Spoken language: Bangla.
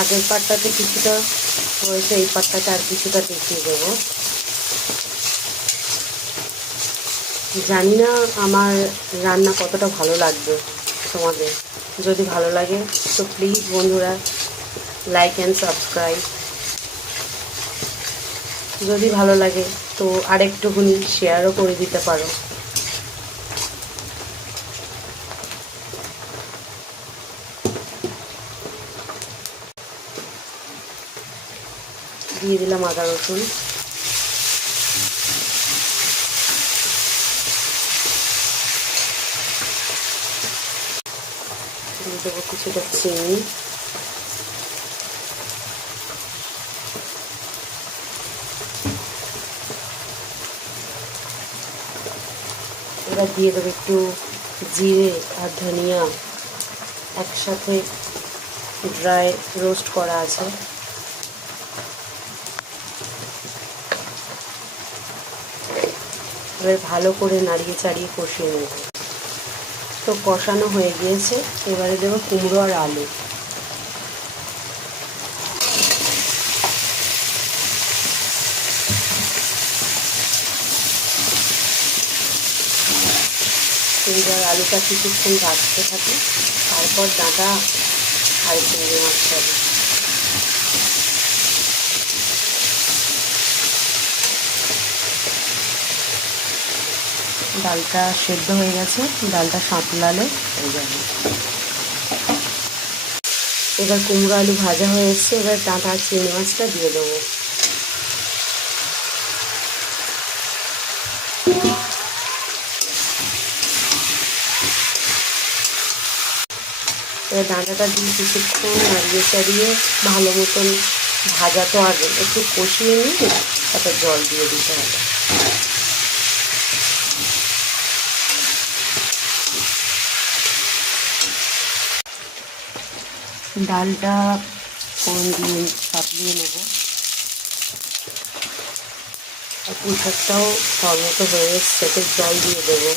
আগের পাটটাতে কিছুটা হয়েছে, এই পাটটাতে আর কিছুটা দেখিয়ে দেবো। জানি না আমার রান্না কতটা ভালো লাগবে তোমাদের। যদি ভালো লাগে তো প্লিজ বন্ধুরা লাইক অ্যান্ড সাবস্ক্রাইব। যদি ভালো লাগে তো আরেকটুখানি শেয়ারও করে দিতে পারো। দিয়ে দিলাম আদা রসুন। দিয়ে দেবো কিছুটা চিনি। এবার দিয়ে দেবো একটু জিরে আর ধনিয়া একসাথে ড্রাই রোস্ট করা আছে। এবার ভালো করে নাড়িয়ে চাড়িয়ে কষিয়ে নেব। তো কষানো হয়ে গিয়েছে, এবারে দেবো কুমড়ো আর আলু। এবার আলুটা কিছুক্ষণ ভাজতে থাকি, তারপর ডাঁটা আর চিংড়ি মাছটা দিই। ডালটা সেদ্ধ হয়ে গেছে, ডালটা সাঁতলালে হয়ে যাবে। এবার কুমড়ো আলু ভাজা হয়ে এসছে, এবার ডাঁটা আর চিংড়ি মাছটা দিয়ে দেবো। এবার ডাঁটাটা দিয়ে কিছুক্ষণ নাড়িয়ে চাড়িয়ে ভালো মতন ভাজা তো আগে একটু কষিয়ে নিয়ে তারপর জল দিয়ে দিতে হবে। ডালটা ফোড়ন দিয়ে পাতলিয়ে নেব। আর পুঁই শাকটাও হওয়ার মতো হয়ে এসছে, জল দিয়ে দেবো।